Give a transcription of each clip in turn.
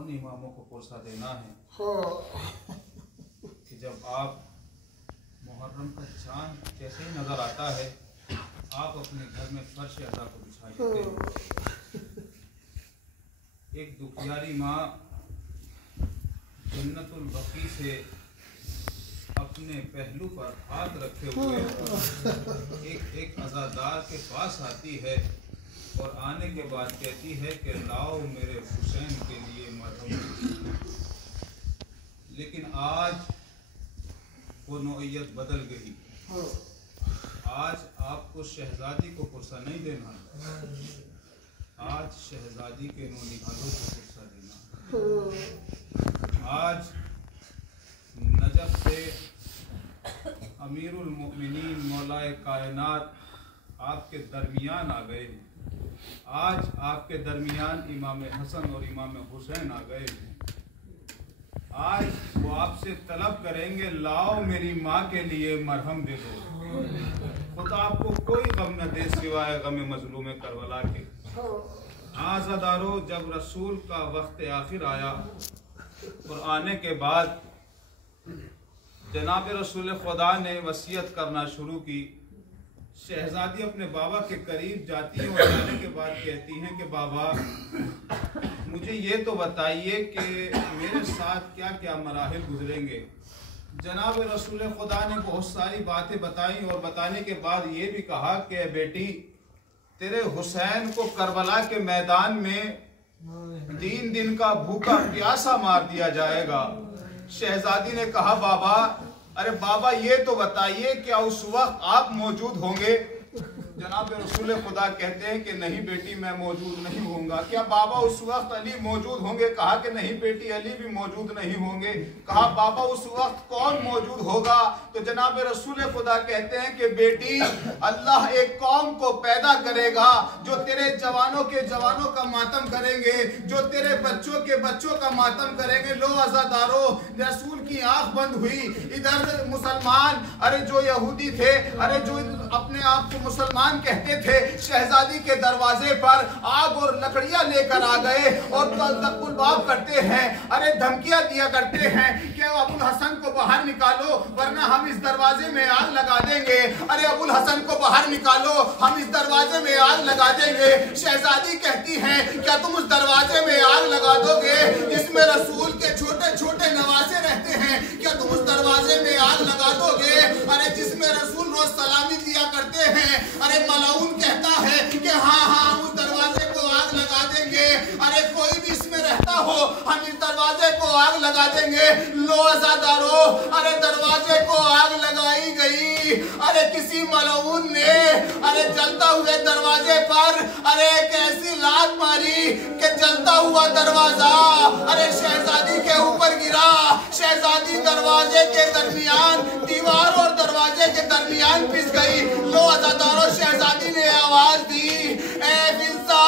उन इमामों को पुरसा देना है कि जब आप मुहर्रम का चांद जैसे ही नजर आता है आप अपने घर में फर्श अदा को बिछा देते हैं। एक दुखियारी माँ जन्नतुल बकी से अपने पहलू पर हाथ रखे हुए एक अज़ादार के पास आती है और आने के बाद कहती है कि लाओ मेरे हुसैन के लिए मरहम। लेकिन आज वो नौइयत बदल गई। आज आपको शहजादी को पुरसा नहीं देना, आज शहजादी के नो निगाहों को पुरसा देना। आज नजफ से अमीरुल मोमिनीन मौलाए कायनात आपके दरमियान आ गए हैं। आज आपके दरमियान इमाम हसन और इमाम हुसैन आ गए हैं। आज वो आपसे तलब करेंगे लाओ मेरी माँ के लिए मरहम दे दो। खुदा आपको कोई गम न दे सिवाय गम मजलूम करबला के। आज़ादारो, जब रसूल का वक्त आखिर आया और आने के बाद जनाब रसूल खुदा ने वसीयत करना शुरू की। शहजादी अपने बाबा के करीब जाती है और जाने के बाद कहती हैं कि बाबा मुझे ये तो बताइए कि मेरे साथ क्या क्या मराहिल गुजरेंगे। जनाब रसूल खुदा ने बहुत सारी बातें बताई और बताने के बाद ये भी कहा कि बेटी तेरे हुसैन को करबला के मैदान में 3 दिन का भूखा प्यासा मार दिया जाएगा। शहजादी ने कहा बाबा, अरे बाबा ये तो बताइए क्या उस वक्त आप मौजूद होंगे। जनाब रसूल खुदा कहते हैं कि नहीं बेटी मैं मौजूद नहीं होऊंगा। क्या बाबा उस वक्त अली मौजूद होंगे? कहा कि नहीं बेटी अली भी मौजूद नहीं होंगे। कहा बाबा उस वक्त कौन मौजूद होगा? तो जनाब रसूल खुदा कहते हैं कि बेटी अल्लाह एक कौम को पैदा करेगा जो तेरे जवानों के जवानों का मातम करेंगे, जो तेरे बच्चों के बच्चों का मातम करेंगे। लो अज़ादारो, रसूल की आंख बंद हुई। इधर मुसलमान, अरे जो यहूदी थे, अरे जो अपने आप को मुसलमान कहते थे, शहजादी के दरवाजे पर आग और लकड़ियां लेकर आ गए और तकुलबाब करते हैं, अरे धमकियां दिया करते हैं कि अबुल हसन को बाहर निकालो वरना हम इस दरवाजे में आग लगा देंगे। अरे अबुल हसन को बाहर निकालो, हम इस दरवाजे में आग लगा देंगे। शहजादी कहती है क्या तुम उस दरवाजे में आग लगा दोगे जिसमें रसूल के छोटे छोटे नवासे रहते हैं? क्या तुम उस दरवाजे में आग लगा दोगे अरे जिसमें रसूल रोज सलामी दिया करते हैं? अरे मलाउन कहता है कि हाँ हाँ उस दरवाजे को आग लगा देंगे। अरे कोई भी इसमें रहता हो हम इस दरवाजे को आग लगा देंगे। लो अज़ादारो, अरे दरवाजे को आग लगाई गई। अरे किसी मलाउन ने अरे जलता हुए दरवाजे पर अरे एक ऐसी लात मारी कि जलता हुआ दरवाजा अरे शहजादी के ऊपर गिरा। शहजादी दरवाजे के दरमियान, दीवार और दरवाजे के दरमियान पिस गई। लो अज़ादारो, शहजादी ने आवाज दी, ए फिज़्ज़ा,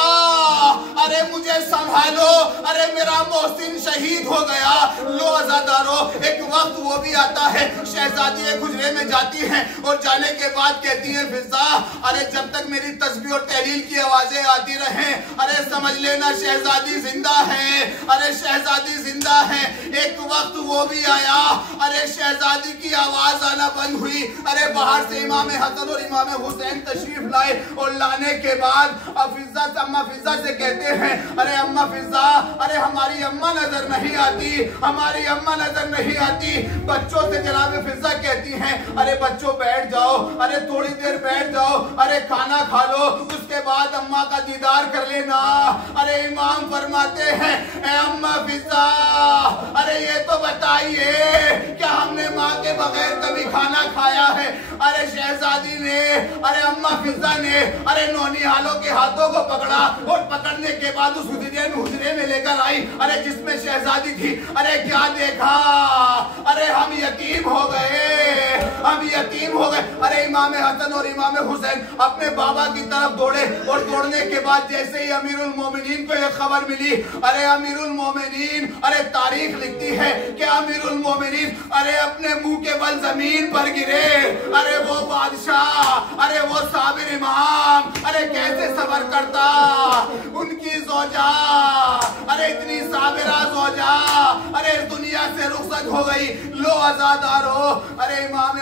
अरे मुझे संभालो, अरे मेरा मोहसिन शहीद हो गया। लो अज़ादारो, एक वक्त वो भी आता है शहजादी एक हुजरे में जाती है और जाने के बाद कहती है फिज़्ज़ा, अरे जब तक मेरी तस्बीह और तहलील की आवाजें आती रहें अरे समझ लेना शहजादी जिंदा है। अरे शहजादी जिंदा है। एक वक्त वो भी आया, अरे शहजादी की आवाज आना बंद हुई। अरे बाहर से इमाम हसन और इमाम हुसैन तशरीफ लाए और लाने के बाद अम्मा फिज़्ज़ा से कहते हैं, अरे अम्मा फिज़्ज़ा, अरे हमारी अम्मा नजर नहीं आती, हमारी अम्मा नजर नहीं आती। बच्चों से जनाब फिज़्ज़ा कहती हैं, अरे बच्चों बैठ जाओ, अरे थोड़ी देर बैठ जाओ, अरे खाना खा लो, उसके बाद अम्मा का दीदार कर लेना। अरे इमाम फरमाते हैं, ए अम्मा फिज़्ज़ा, अरे ये तो बताइए क्या हमने माँ के बगैर कभी खाना खाया है? अरे शहजादी ने, अरे अम्मा फिज़्ज़ा ने अरे नौनिहालों के हाथों को पकड़ा और पकड़ने के बाद उस हुजरे में लेकर आई, अरे जिसमें शहजादी थी। अरे क्या देखा, अरे हम यतीम हो गए, हम यतीम हो गए। अरे इमाम हसन और इमाम हुसैन अपने बाबा की तरफ दौड़े और दौड़ने के बाद जैसे ही अमीरुल मोमिनीन को यह खबर मिली, अरे अमीरुल मोमिनीन, अरे तारीख लिखती है कि अमीरुल मोमिनीन अरे अपने मुंह के बल जमीन पर गिरे। अरे वो बादशाह, अरे वो साबिर इमाम, अरे कैसे सबर करता। उनकी ज़ौजा, अरे इतनी साबिरा ज़ौजा हरकत हो गई। लो अज़ादारो, अरे इमाम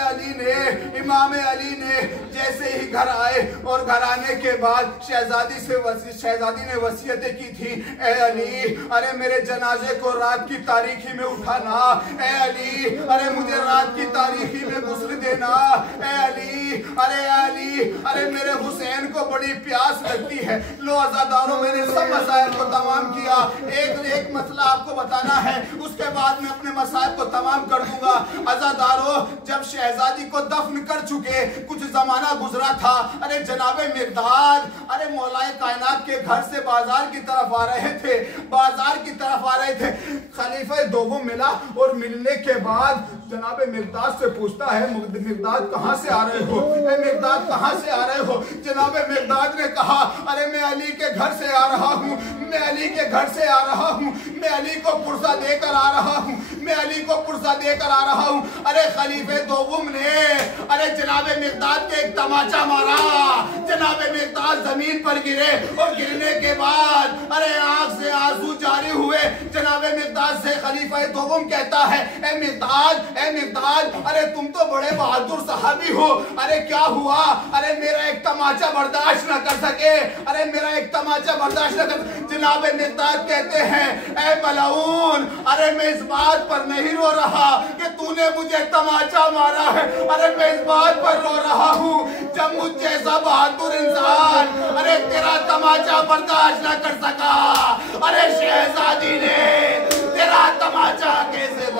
अली ने जैसे ही घर आए और घर आने के बाद शहजादी ने वसीयतें की थी, ए अली, अरे मेरे जनाजे को रात की तारीखी में उठाना, ए अली, अरे मुझे रात की तारीखी में गुस्ल देना, ए अली, अरे मेरे हुसैन को बड़ी प्यास लगती है। लो अज़ादारों, मैंने सब मसाइल को तमाम किया, एक मसला आपको बताना है, उसके बाद मैं अपने मसाइल को तमाम कर दूंगा। अज़ादारों, जब शहजादी को दफन कर चुके कुछ जमाना गुजरा था, अरे जनाबे मिर्दाद, अरे मौलाए कायनात के घर से बाजार की तरफ आ रहे थे। खलीफा दोम मिला और मिलने के बाद जनाबे मिर्दाद से पूछता है, मिर्दाद कहाँ से आ रहे हो? मिर्दाद कहाँ से आ रहे हो? जनाबे मिर्दाद ने कहा, अरे मैं अली के घर से आ रहा हूँ, मैं अली को पुरसा देकर आ रहा हूँ। अरे खलीफे दोम ने अरे जनाबे मिर्दाद के एक तमाचा मारा, जनाबे मिर्दाद जमीन पर गिरे और गिरने के बाद अरे आंख से आंसू जारी हुए। जनाबे मिर्दाद से खलीफा दोम कहता है, ए मिर्दाद, अरे तुम तो बड़े बहादुर सहाबी हो, अरे क्या हुआ? अरे मेरा एक तमाचा बर्दाश्त न कर सके, जनाबे मिर्दाद कहते हैं, ए मलाऊन, अरे मैं इस बात पर नहीं रो रहा कि तूने मुझे तमाचा मारा है, अरे मैं इस बात पर रो रहा हूँ जब मुझ जैसा बहादुर इंसान अरे तेरा तमाचा बर्दाश्त न कर सका। अरे शहजादी ने तेरा तमाचा कैसे